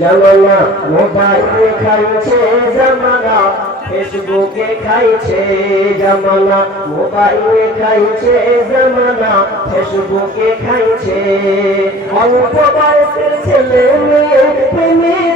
জামানা মোবাইলে খাইছে জামানা ফেসবুকে খাইছে জামানা মোবাইলে খাইছে জামানা ফেসবুকে খাইছে। অল্প বয়সের ছেলে মেয়ে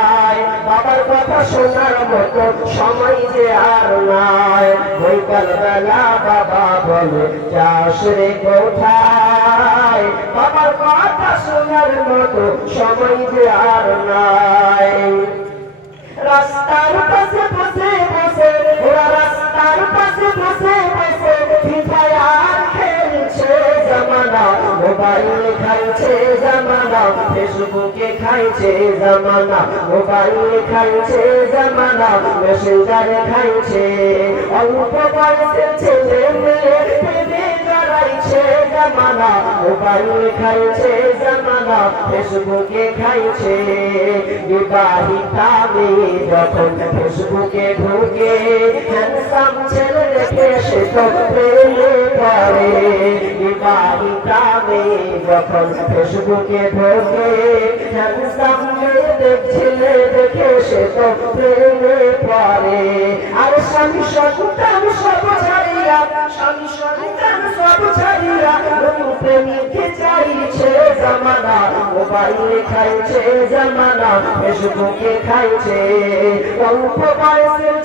বাবার কথা শোনার মতো সময় যে আর নাই। বৈকাল বেলা বাবা বলে, যাস রে কোথায়? বাবার কথা শোনার মতো সময় যে আর নাই। রাস্তার পাশে বসে মোবাইল খাইছে জামানা, ফেসবুকে খাইছে জামানা, মোবাইল খাইছে জামানা, মেসেঞ্জারে খাইছে। অল্প বয়সের ছেলে মেয়ে মোবাইল খাইছে জামানা ফেসবুকে খাইছে। বিবাহিতা মেয়ে যখন ফেসবুকে ঢুকে হ্যান্ডসাম ছেলে দেখে সে তো প্রেমে পড়ে। বিবাহিতা মেয়ে যখন ফেসবুকে ঢুকে হ্যান্ডসাম মেয়ে ছেলে দেখে সে তো প্রেমে পড়ে। আর স্বামী সব খাইছে জামানা খাইছে।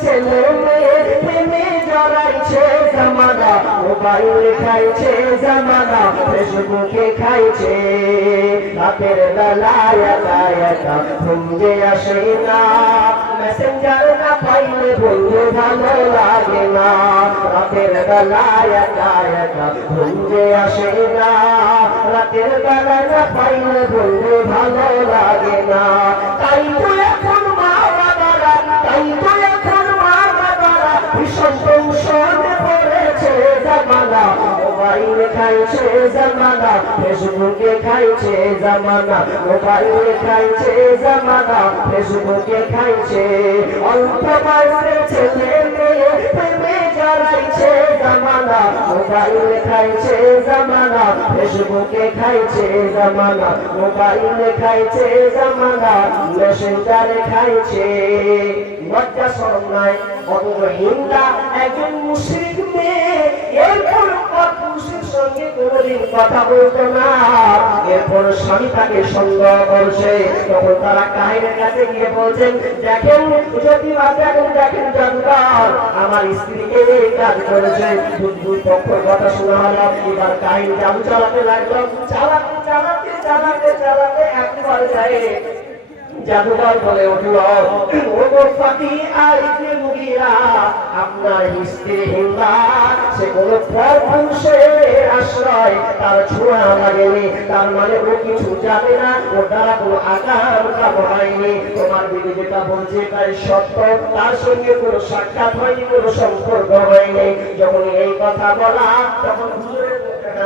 ছেলে মোবাইলে খাইছে জামানা, ফেসবুকে খাইছে। রাতের বেলায় একা একা ঘুম আসে না। মেসেঞ্জার না পাইলে বন্ধু ভালো লাগে না। রাতের বেলায় একা একা ঘুম আসে না। রাতের বেলায় না পাইলে বন্ধু ভালো লাগে না। তাই তো এখন মা বাবারা, তাই তো জামানা, মোবাইল খাইছে জামানা, ফেসবুকে খাইছে জামানা, মোবাইল খাইছে জামানা, ফেসবুকে খাইছে। অল্প বয়সের ছেলে মেয়ে, প্রেমে জড়াইছে জামানা, মোবাইল মেসেঞ্জারে খাইছে। লজ্জা শরম নাই অথচ হিন্দা একজন মুসলিম মেয়ে এরপর পুরুষের সঙ্গে কোনোদিন কথা বলতো না। এরপর স্বামী তাকে সন্দেহ করছে তখন তারা কাহিনের কাছে গিয়ে বলছেন, দেখেন, যদি দেখেন দেখেন জাদুকর, আমার স্ত্রীকে এই কাজ করেছে। দুই পক্ষের কথা শোনা হলো, এবার কাহিনী জাদু চালাতে লাগল। চালাতে চালাতে চালাতে চালাতে একবার যায়। জাদুকর বলে উঠল, ওগো ফাতি আর ইবনে আপনার স্ত্রী হিন্দা সে কোন পরপুরুষের আশ্রয়, তার ছোঁয়া লাগেনি, তার মানে ও কিছু যাবে না, ওর দ্বারা কোনো আকাঙ্ক্ষা হয়নি। তোমার দিদি যেটা বলছে, তাই সত্য, তার সঙ্গে কোনো সাক্ষাৎ হয়নি, কোনো সম্পর্ক হয়নি। যখন এই কথা বলা, তখন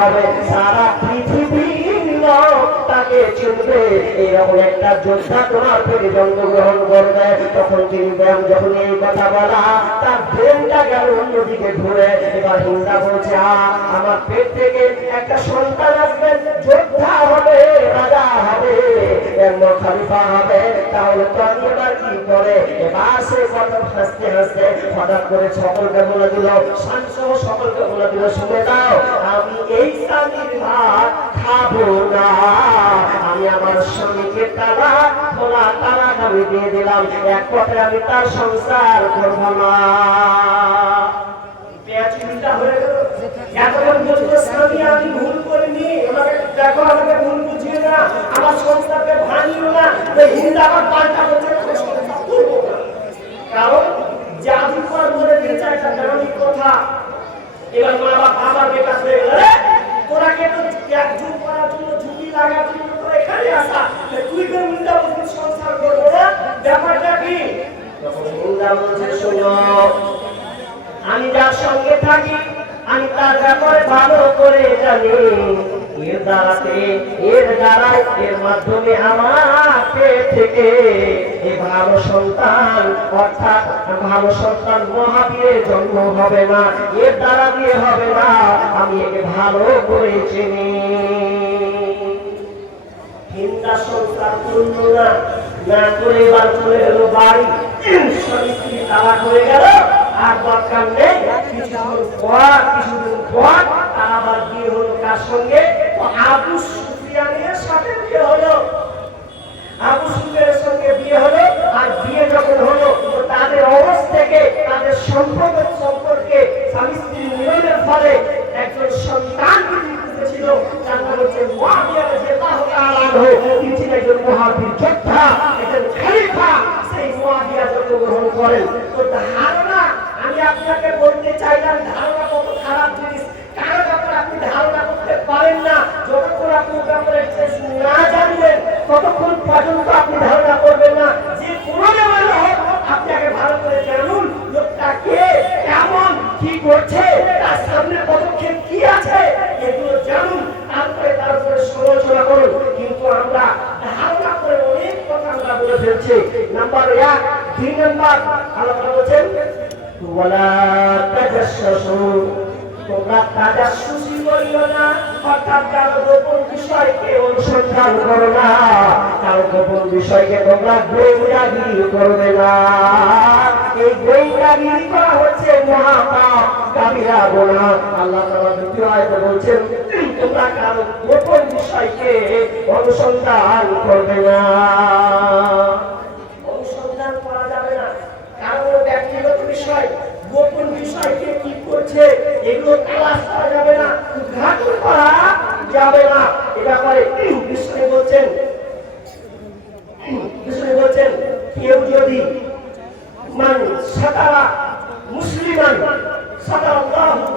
হবে। সারা পৃথিবীর লোক তাকে চিনবে এরকম একটা যোদ্ধা তোমার পেটে জন্মগ্রহণ করবে। তখন ব্যায়াম যখন এই কথা বলা, তার ব্রেনটা গেল অন্যদিকে ঘুরে। এবার হিন্দা বলছে আমার পেট থেকে একটা সন্তান আসবে, যোদ্ধা হবে। কথা হাসতে হাসতে হঠাৎ করে সকলকে বলে দিল শানসহ সকলকে বলে দিল, শুনে দাও আমি এই স্বামীর ভাত খাব না। আমি আমার স্বামীকে তারা না তালাক আমি দিয়ে দিলাম। এক কথায় আমি তার সংসার করব না। আমার সংসারকে ভাঙিও না। হিন্দা আবার পাল্টা বলছে আমি সংসার করব না। কারণ জাদুকর বলে দিয়েছে একটা দামি কথা। এবার মা বাপ আবার বেকার হয়ে গেল। "এ, তোরা কে তো এক যুগ করার জন্য ঝুঁকি লাগার জন্য তোরা এখানে আসা। তুই কেন মুন্ডা বলছিস সংসার করব না ব্যাপারটা কি? আমি যার সঙ্গে থাকি আমি তার ব্যাপারে ভালো করে জানি। এর দ্বারাতে এর দ্বারাই এর মাধ্যমে আমার থেকে ভালো সন্তান, অর্থাৎ ভালো সন্তান মহাবীরের জন্ম হবে না, এর দ্বারা দিয়ে হবে না, আমি একে ভালো করে চিনি। এবার চলে গেল বাড়ি। হয়ে গেল, আর দরকার নেই, কিছুদিন কিছুদিন পর তার আবার বিয়ে হলো কার সঙ্গে? আবু সুফিয়ানের সাথে বিয়ে হলো। আবু সুফিয়ানের সঙ্গে বিয়ে হলো, আর বিয়ে যখন হলো তাদের অবস্থ তাদের সম্পর্ক সম্পর্কে স্বামী স্ত্রী মিলনের ফলে একজন সন্তান ছিল তার নাম হচ্ছে তাআলা আনহু। তিনি ছিলেন একজন মহাবীর যোদ্ধা, একজন খলিফা। সেই মুআবিয়া জন্মগ্রহণ করেন। তো ধারণা, আমি আপনাকে বলতে চাইলাম ধারণা কত খারাপ জিনিস। কারও ব্যাপারে আপনি ধারণা করতে পারেন না। যতক্ষণ আপনি ব্যাপারে না জানবেন ততক্ষণ পর্যন্ত আপনি ধারণা করবেন না যে কোনো ব্যাপারে হোক আপনি আগে ভালো করে জানুন লোকটা কে কেমন কি করছে তার সামনে পদক্ষেপ কি আছে এগুলো জানুন তারপরে তার উপরে সমালোচনা করুন কিন্তু আমরা ধারণা করে অনেক কথা আমরা বলে ফেলছি নাম্বার দুই নাম্বার আল্লাহ বলছেন? ওয়ালা তাজাসসু তোমরা তাজাসসুসি করিও না, অর্থাৎ কারও গোপন বিষয়কে অনুসন্ধান করো না, কারও গোপন বিষয়কে তোমরা গোয়েন্দাগিরি করবে না। এই গোয়েন্দাগিরি করা হচ্ছে মহাপাপ কাবিরা গোনা। আল্লাহ তাআলা দ্বিতীয় আয়াতে বলছেন, তোমরা কারও গোপন বিষয়কে অনুসন্ধান করবে না অনুসন্ধান করা যাবে না কারণ ব্যক্তিগত বিষয়, গোপন বিষয়কে কি করছে, এগুলো তালাশ করা যাবে না, উদ্ঘাটন করা যাবে না। এ ব্যাপারে বিষ্ণু বলছেন বিষ্ণু বলছেন, কেউ যদি মান সাতারা মুসলিমান, সাতারাল্লাহু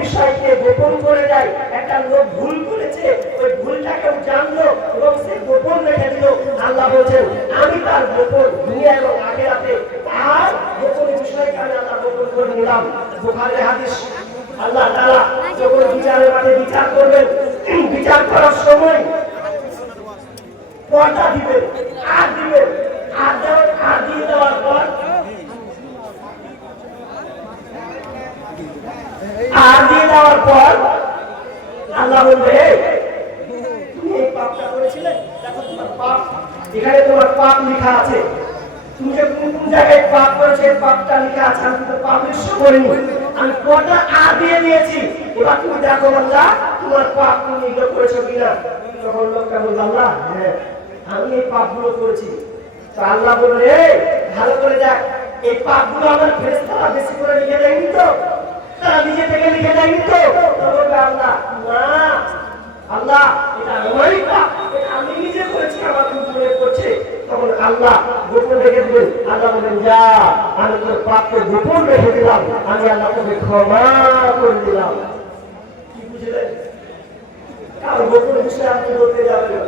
বিষয়কে গোপন করে দেয়, একটা লোক ভুল করেছে ওই ভুলটাকে জানলো এবং সে গোপন রেখে দিল আল্লাহ বলছেন, আমি তার গোপন দুনিয়া এবং আখিরাতে তার গোপন বিষয়কে আমি আল্লাহ গোপন করে নিলাম। বুখারী হাদিস, আল্লাহ তাআলা যখন বিচারের মাঠে বিচার করবেন, বিচার করার সময় পর্দা দিবেন আর দিবেন আর দেওয়ার আর দিয়ে দেওয়ার পর আর দিয়ে দেওয়ার পর আল্লাহ বলবে, তুমি এই পাপটা করেছিলে? দেখো তোমার পাপ এখানে তোমার পাপ লেখা আছে। তুমি যে কোন কোন জায়গায় পাপ করেছ এই পাপটা লেখা আছে আমি তো পাপ নিঃস্ব করিনি। আমি কটা আর দিয়ে দিয়েছি। এবার তুমি দেখো আল্লাহ তোমার পাপ তুমি এগুলো করেছ কিনা। তখন লোকটা বলল আল্লাহ হ্যাঁ আমি এই পাপগুলো করেছি। তো আল্লাহ বললে "এই, ভালো করে দেখ এই পাপগুলো আমার ফেরেশতারা বেশি করে লিখে দেয়নি তো? তারা নিজে থেকে লিখে দেয়নি তো? আল্লাহ না আল্লাহ এটা আমারই পাপ এটা আমি নিজে করেছি আমার মনে করছে তখন আল্লাহ গোপন রেখে দিলেন আল্লাহ বলেন যা আমি তোর পাপকে গোপন রেখে দিলাম। আমি আল্লাহ ক্ষমা করে দিলাম। কি বুঝলেন কারও গোপন বিষয়ে আপনি বলতে যাবেন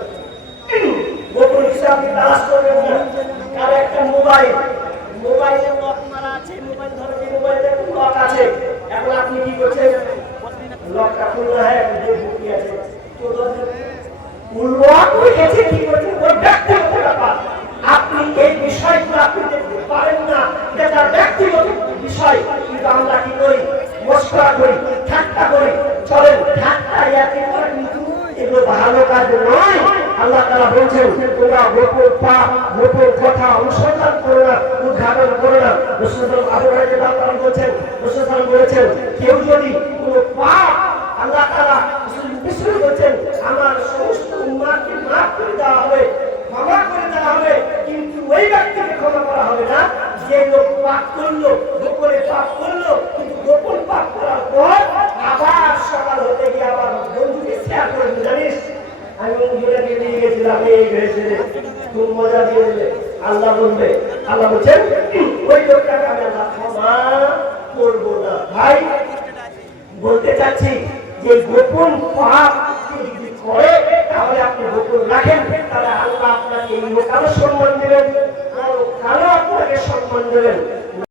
গোপন বিষয়ে আপনি তালাশ করবেন না। একটা মোবাইল, মোবাইলে লক মারা আছে, মোবাইল ধরো যে মোবাইলে লক আছে। এখন আপনি কি করছেন? লকটা খুলনা হ্যাঁ দেখব কি আছে। তো লক রেখেছে, কি করছেন? ওর ব্যক্তিগত ব্যাপার। এই বিষয়গুলো আপনি দেখতে পারেন না। এটা তার ব্যক্তিগত বিষয়, কিন্তু আমরা কি করি? মস্করা করি, ঠাট্টা করি। চলেন, ঠাট্টা ইয়াতে করে কিন্তু এগুলো ভালো কাজ নয়। আল্লাহ তাআলা বলছেন, তোমরা গোপন পাপ গোপন কথা অনুসন্ধান করো না, উদ্ঘাটন করো না। রসুল আবু রাজিয়াল্লাহু তাআলা বলেছেন, রসুল বলেছেন, কেউ যদি কোনো পাপ আল্লাহ তাআলা বিষ্ণু বলছেন আমার সমস্ত উম্মাহকে মাফ করে দেওয়া হবে ক্ষমা করে দেওয়া হবে কিন্তু ওই ব্যক্তিকে ক্ষমা করা হবে না যে লোক পাপ করল গোপনে পাপ করল কিন্তু গোপন পাপ করার পর আবার সকাল হতে গিয়ে আবার বন্ধুকে শেয়ার করবে জানিস আমি বন্ধুটাকে নিয়ে গেছিলাম এই হয়েছে রে। খুব মজা দিয়ে দিলে আল্লাহ বলবে, আল্লাহ বলছেন ওই লোকটাকে আমি আল্লাহ ক্ষমা করব না। ভাই, বলতে চাচ্ছি যে গোপন পাপ যদি করে, তাহলে আপনি গোপন রাখেন, তাহলে আল্লাহ আপনাকে এই লোকালও সম্মান দেবেন কারও আপনাকে সম্মান দেবেন।